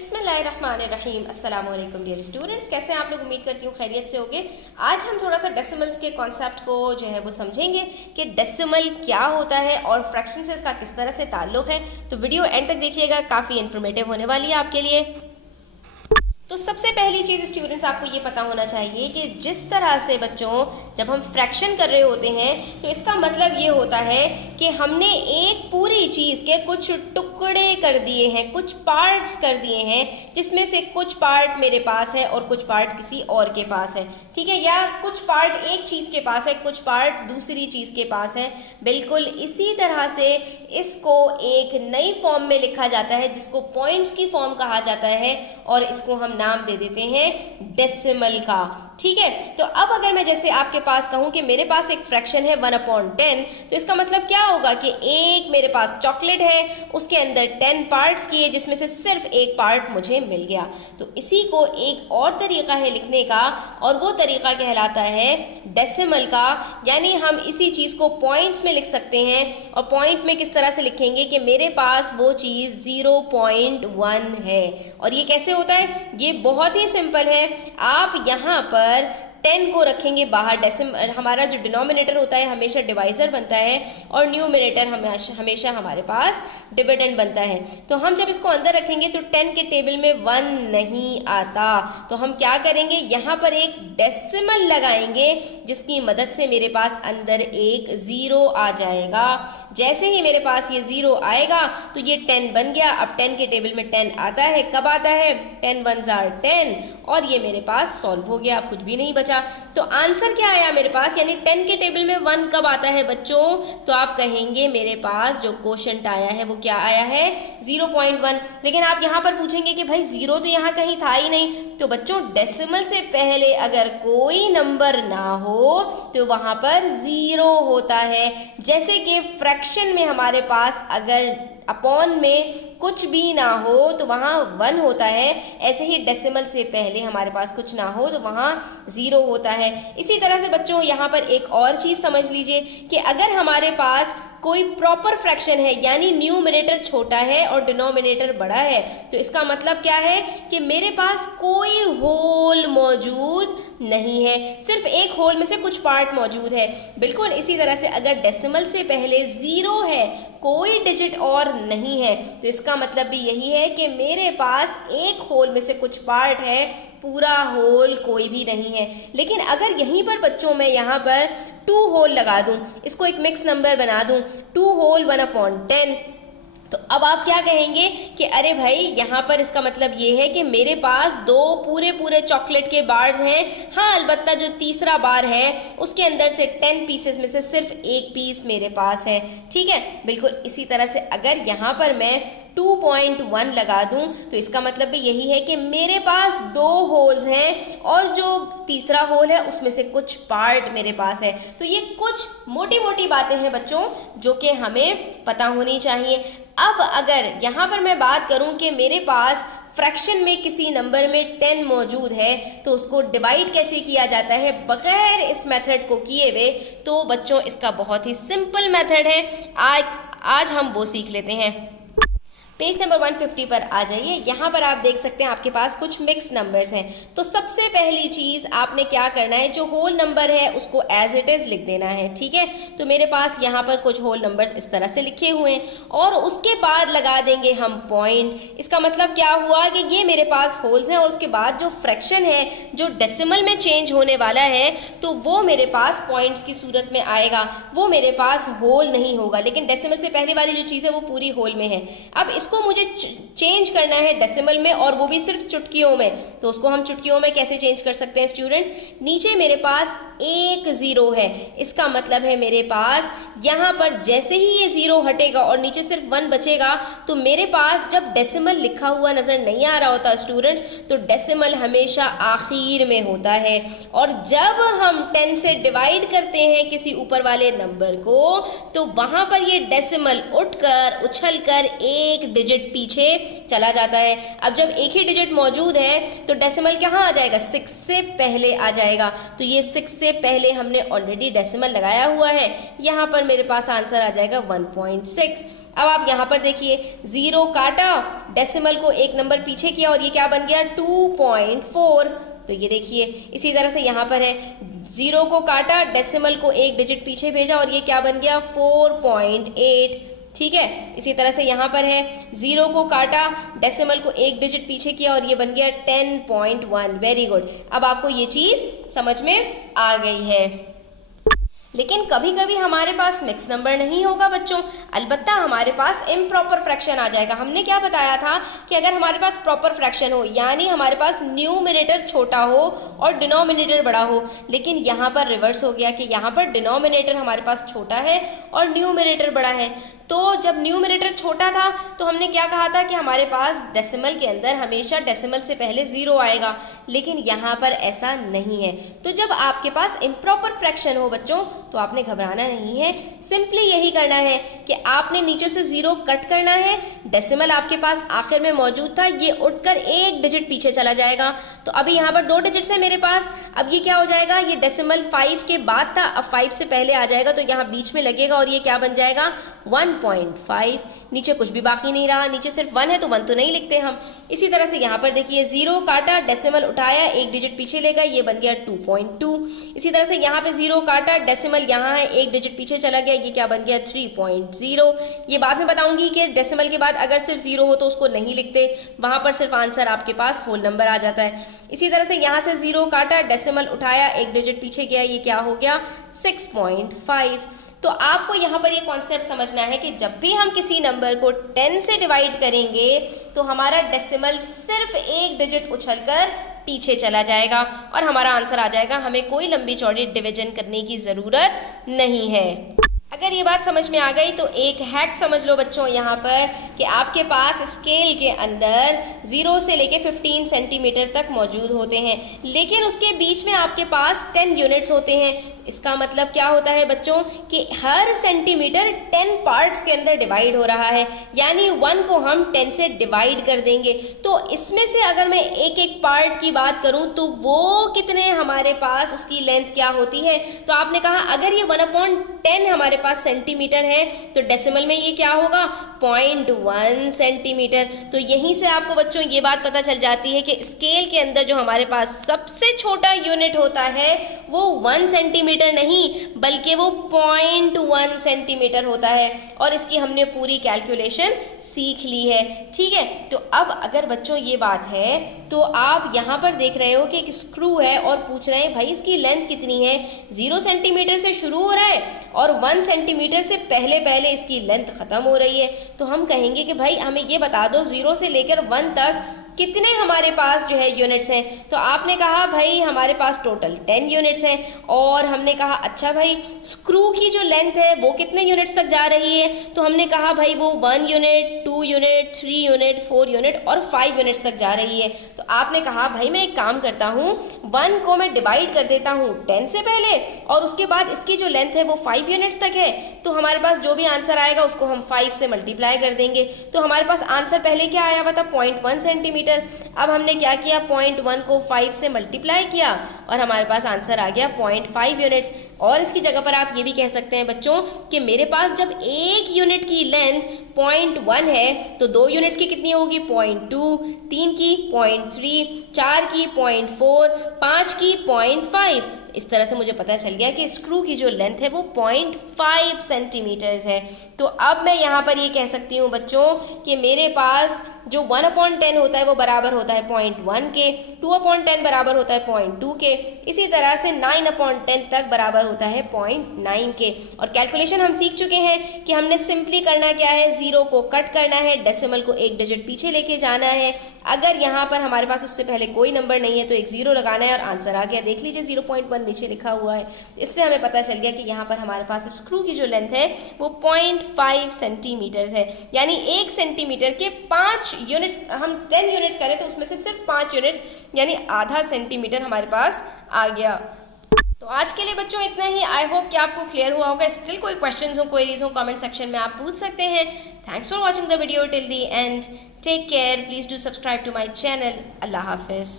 बिस्मिल्लाहिर्रहमानिर्रहीम। अस्सलाम वालेकुम डियर स्टूडेंट्स, कैसे हैं आप लोग? उम्मीद करती हूँ खैरियत से होंगे। आज हम थोड़ा सा डेसिमल्स के कॉन्सेप्ट को जो है वो समझेंगे कि डेसिमल क्या होता है और फ्रैक्शन से इसका किस तरह से ताल्लुक़ है। तो वीडियो एंड तक देखिएगा, काफ़ी इन्फॉर्मेटिव होने वाली है आपके लिए। तो सबसे पहली चीज़ स्टूडेंट्स आपको ये पता होना चाहिए कि जिस तरह से बच्चों जब हम फ्रैक्शन कर रहे होते हैं तो इसका मतलब ये होता है कि हमने एक पूरी चीज़ के कुछ टुकड़े कर दिए हैं, कुछ पार्ट्स कर दिए हैं, जिसमें से कुछ पार्ट मेरे पास है और कुछ पार्ट किसी और के पास है, ठीक है, या कुछ पार्ट एक चीज़ के पास है, कुछ पार्ट दूसरी चीज़ के पास है। बिल्कुल इसी तरह से इसको एक नई फॉर्म में लिखा जाता है जिसको पॉइंट्स की फॉर्म कहा जाता है और इसको हम नाम दे देते हैं डेसिमल का, ठीक है। तो अब अगर मैं जैसे आपके पास कहूँ कि मेरे पास एक फ्रैक्शन है 1/10, तो इसका मतलब क्या होगा कि एक मेरे पास चॉकलेट है, उसके अंदर 10 पार्ट्स किए जिसमें से सिर्फ एक पार्ट मुझे मिल गया। तो इसी को एक और तरीका है लिखने का और वो तरीका कहलाता है डेसिमल का, यानी हम इसी चीज़ को पॉइंट्स में लिख सकते हैं। और पॉइंट में किस तरह से लिखेंगे कि मेरे पास वो चीज़ 0.1 है। और ये कैसे होता है? ये बहुत ही सिंपल है। आप यहाँ पर 10 को रखेंगे बाहर, हमारा जो डिनोमिनेटर होता है हमेशा डिवाइज़र बनता है और न्यूमिनेटर हमेशा हमारे पास डिविडेंड बनता है। तो हम जब इसको अंदर रखेंगे तो 10 के टेबल में 1 नहीं आता, तो हम क्या करेंगे, यहाँ पर एक डेसिमल लगाएंगे जिसकी मदद से मेरे पास अंदर एक 0 आ जाएगा। जैसे ही मेरे पास ये 0 आएगा तो ये 10 बन गया। अब 10 के टेबल में 10 आता है, कब आता है? 10 1s are 10 और ये मेरे पास सॉल्व हो गया, अब कुछ भी नहीं बचा। तो आंसर क्या आया मेरे पास, यानी 10 के टेबल में 1 कब आता है बच्चों? तो आप कहेंगे मेरे पास जो क्वोशंट आया है वो क्या आया है? 0.1। लेकिन आप यहाँ पर पूछेंगे कि भाई 0 तो यहाँ कहीं था ही नहीं। तो बच्चों डेसिमल से पहले अगर कोई नंबर ना हो तो वहाँ पर 0 होता है। जैसे कि फ्रैक्शन में हमारे पास अगर अपॉन में कुछ भी ना हो तो वहाँ 1 होता है, ऐसे ही डेसिमल से पहले हमारे पास कुछ ना हो तो वहाँ 0 होता है। इसी तरह से बच्चों यहाँ पर एक और चीज़ समझ लीजिए कि अगर हमारे पास कोई प्रॉपर फ्रैक्शन है, यानी न्यूमरेटर छोटा है और डिनोमिनेटर बड़ा है, तो इसका मतलब क्या है कि मेरे पास कोई होल मौजूद नहीं है, सिर्फ एक होल में से कुछ पार्ट मौजूद है। बिल्कुल इसी तरह से अगर डेसिमल से पहले 0 है, कोई डिजिट और नहीं है, तो इसका मतलब भी यही है कि मेरे पास एक होल में से कुछ पार्ट है, पूरा होल कोई भी नहीं है। लेकिन अगर यहीं पर बच्चों मैं यहाँ पर 2 होल लगा दूँ, इसको एक मिक्स नंबर बना दूँ, 2 होल 1/10, तो अब आप क्या कहेंगे कि अरे भाई यहाँ पर इसका मतलब ये है कि मेरे पास 2 पूरे चॉकलेट के बार्स हैं। हाँ, अलबत्ता जो तीसरा बार है उसके अंदर से 10 पीसेस में से सिर्फ एक पीस मेरे पास है, ठीक है। बिल्कुल इसी तरह से अगर यहाँ पर मैं 2.1 लगा दूं तो इसका मतलब भी यही है कि मेरे पास 2 होल्स हैं और जो तीसरा होल है उसमें से कुछ पार्ट मेरे पास है। तो ये कुछ मोटी मोटी बातें हैं बच्चों जो कि हमें पता होनी चाहिए। अब अगर यहाँ पर मैं बात करूँ कि मेरे पास फ्रैक्शन में किसी नंबर में 10 मौजूद है तो उसको डिवाइड कैसे किया जाता है बग़ैर इस मेथड को किए हुए, तो बच्चों इसका बहुत ही सिंपल मेथड है। आज हम वो सीख लेते हैं। पेज नंबर 150 पर आ जाइए। यहाँ पर आप देख सकते हैं आपके पास कुछ मिक्स नंबर्स हैं। तो सबसे पहली चीज़ आपने क्या करना है, जो होल नंबर है उसको एज इट इज़ लिख देना है, ठीक है। तो मेरे पास यहाँ पर कुछ होल नंबर्स इस तरह से लिखे हुए हैं और उसके बाद लगा देंगे हम पॉइंट। इसका मतलब क्या हुआ कि ये मेरे पास होल्स हैं और उसके बाद जो फ्रैक्शन है जो डेसिमल में चेंज होने वाला है तो वो मेरे पास पॉइंट्स की सूरत में आएगा, वो मेरे पास होल नहीं होगा। लेकिन डेसिमल से पहले वाली जो चीज़ है वो पूरी होल में है। अब इसको मुझे चेंज करना है डेसिमल में और वो भी सिर्फ चुटकियों में। तो उसको हम चुटकियों में कैसे चेंज कर सकते हैं स्टूडेंट्स? नीचे मेरे पास एक 0 है, इसका मतलब है मेरे पास यहाँ पर जैसे ही ये 0 हटेगा और नीचे सिर्फ 1 बचेगा तो मेरे पास जब डेसिमल लिखा हुआ नज़र नहीं आ रहा होता स्टूडेंट्स तो डेसिमल हमेशा आखिर में होता है। और जब हम 10 से डिवाइड करते हैं किसी ऊपर वाले नंबर को तो वहाँ पर ये डेसिमल उठकर उछलकर एक डिजिट पीछे चला जाता है। अब जब एक ही डिजिट मौजूद है तो डेसिमल कहाँ आ जाएगा, 6 से पहले आ जाएगा। तो ये 6 से पहले हमने ऑलरेडी डेसिमल लगाया हुआ है, यहाँ पर मेरे पास आंसर आ जाएगा 1.6। अब आप यहाँ पर देखिए, 0 काटा, डेसिमल को एक नंबर पीछे किया और ये क्या बन गया 2.4। तो ये देखिए इसी तरह से यहाँ पर है, 0 को काटा, डेसिमल को एक डिजिट पीछे भेजा और ये क्या बन गया 4.8। ठीक है, इसी तरह से यहाँ पर है, 0 को काटा, डेसिमल को एक डिजिट पीछे किया और ये बन गया 10.1। वेरी गुड, अब आपको ये चीज़ समझ में आ गई है। लेकिन कभी कभी हमारे पास मिक्स नंबर नहीं होगा बच्चों, अलबत्ता हमारे पास इम्प्रॉपर फ्रैक्शन आ जाएगा। हमने क्या बताया था कि अगर हमारे पास प्रॉपर फ्रैक्शन हो, यानी हमारे पास न्यूमरेटर छोटा हो और डिनोमिनेटर बड़ा हो, लेकिन यहाँ पर रिवर्स हो गया कि यहाँ पर डिनोमिनेटर हमारे पास छोटा है और न्यूमरेटर बड़ा है। तो जब न्यूमरेटर छोटा था तो हमने क्या कहा था कि हमारे पास डेसिमल के अंदर हमेशा डेसिमल से पहले 0 आएगा, लेकिन यहाँ पर ऐसा नहीं है। तो जब आपके पास इम्प्रॉपर फ्रैक्शन हो बच्चों तो आपने घबराना नहीं है, सिंपली यही करना है कि आपने नीचे से 0 कट करना है, डेसिमल आपके पास आखिर में मौजूद था, ये उठकर एक डिजिट पीछे चला जाएगा। तो अभी यहाँ पर 2 डिजिट्स है मेरे पास, अब ये क्या हो जाएगा, ये डेसिमल 5 के बाद था, अब 5 से पहले आ जाएगा तो यहाँ बीच में लगेगा और ये क्या बन जाएगा 1.5। नीचे कुछ भी बाकी नहीं रहा, नीचे सिर्फ 1 है तो 1 तो नहीं लिखते हम। इसी तरह से यहाँ पर देखिए, 0 काटा, डेसिमल उठाया, एक डिजिट पीछे ले गए, ये बन गया 2.2। इसी तरह से यहाँ पे 0 काटा, डेसिमल यहाँ है, एक डिजिट पीछे चला गया, ये क्या बन गया 3.0। ये बाद में बताऊंगी कि डेसिमल के बाद अगर सिर्फ 0 हो तो उसको नहीं लिखते, वहाँ पर सिर्फ आंसर आपके पास होल नंबर आ जाता है। इसी तरह से यहाँ से 0 काटा, डेसिमल उठाया, एक डिजिट पीछे गया, ये क्या हो गया 6.5। तो आपको यहाँ पर ये कॉन्सेप्ट समझना है कि जब भी हम किसी नंबर को 10 से डिवाइड करेंगे तो हमारा डेसिमल सिर्फ एक डिजिट उछलकर पीछे चला जाएगा और हमारा आंसर आ जाएगा, हमें कोई लंबी चौड़ी डिवीजन करने की ज़रूरत नहीं है। अगर ये बात समझ में आ गई तो एक हैक समझ लो बच्चों यहाँ पर कि आपके पास स्केल के अंदर 0 से लेके 15 सेंटीमीटर तक मौजूद होते हैं, लेकिन उसके बीच में आपके पास 10 यूनिट्स होते हैं। इसका मतलब क्या होता है बच्चों कि हर सेंटीमीटर 10 पार्ट्स के अंदर डिवाइड हो रहा है, यानी 1 को हम 10 से डिवाइड कर देंगे। तो इसमें से अगर मैं एक एक पार्ट की बात करूं तो वो कितने हमारे पास उसकी लेंथ क्या होती है। तो आपने कहा अगर ये 1/10 हमारे पास सेंटीमीटर है तो डेसिमल में ये क्या होगा 0.1 सेंटीमीटर। तो यहीं से आपको बच्चों ये बात पता चल जाती है कि स्केल के अंदर जो हमारे पास सबसे छोटा यूनिट होता है वो 1 सेंटीमीटर नहीं बल्कि वो 0.1 सेंटीमीटर होता है, और इसकी हमने पूरी कैलकुलेशन सीख ली है। ठीक है, तो अब अगर बच्चों ये बात है तो आप यहाँ पर देख रहे हो कि एक स्क्रू है और पूछ रहे हैं भाई इसकी लेंथ कितनी है। 0 सेंटीमीटर से शुरू हो रहा है और 1 सेंटीमीटर से पहले पहले इसकी लेंथ ख़त्म हो रही है। तो हम कहेंगे कि भाई हमें ये बता दो 0 से लेकर 1 तक कितने हमारे पास जो है यूनिट्स हैं। तो आपने कहा भाई हमारे पास टोटल 10 यूनिट्स हैं, और हमने कहा अच्छा भाई स्क्रू की जो लेंथ है वो कितने यूनिट्स तक जा रही है। तो हमने कहा भाई वो 1 यूनिट, 2 यूनिट, 3 यूनिट, 4 यूनिट और 5 यूनिट्स तक जा रही है। तो आपने कहा भाई मैं एक काम करता हूँ, 1 को मैं डिवाइड कर देता हूँ 10 से पहले और उसके बाद इसकी जो लेंथ है वो 5 यूनिट्स तक है। तो हमारे पास जो भी आंसर आएगा उसको हम 5 से मल्टीप्लाई कर देंगे। तो हमारे पास आंसर पहले क्या आया हुआ था 0.1 सेंटीमीटर। अब हमने क्या किया 0.1 को 5 से मल्टीप्लाई किया और हमारे पास आंसर आ गया 0.5 यूनिट्स। और इसकी जगह पर आप ये भी कह सकते हैं बच्चों कि मेरे पास जब एक यूनिट की लेंथ 0.1 है तो 2 यूनिट्स की कितनी होगी 0.2, 3 की 0.3, 4 की 0.4, 5 की 0.5। इस तरह से मुझे पता चल गया कि स्क्रू की जो लेंथ है वो 0.5 सेंटीमीटर्स है। तो अब मैं यहाँ पर ये कह सकती हूँ बच्चों कि मेरे पास जो 1/10 होता है वो बराबर होता है 0.1 के, 2/10 बराबर होता है 0.2 के, इसी तरह से 9/10 तक बराबर होता है 0.9 के। और कैलकुलेशन हम सीख चुके हैं कि हमने सिंपली करना क्या है, 0 को कट करना है, डेसिमल को एक डिजिट पीछे लेके जाना है। अगर यहाँ पर हमारे पास उससे पहले कोई नंबर नहीं है तो एक 0 लगाना है और आंसर आ गया। देख लीजिए 0.1 नीचे लिखा हुआ है। इससे हमें पता चल गया कि यहाँ पर हमारे पास स्क्रू की जो लेंथ है वो 0.5 सेंटीमीटर्स है, यानी 1 सेंटीमीटर के 5 यूनिट्स। हम 10 यूनिट्स करें तो उसमें से सिर्फ 5 यूनिट्स यानी आधा सेंटीमीटर हमारे पास आ गया। तो आज के लिए बच्चों इतना ही। आई होप कि आपको क्लियर हुआ होगा। स्टिल कोई क्वेश्चंस हो, क्वेरीज हो, कमेंट सेक्शन में आप पूछ सकते हैं। Thanks for watching the video till the end. Take care, please do subscribe to my channel. अल्लाह हाफिज़।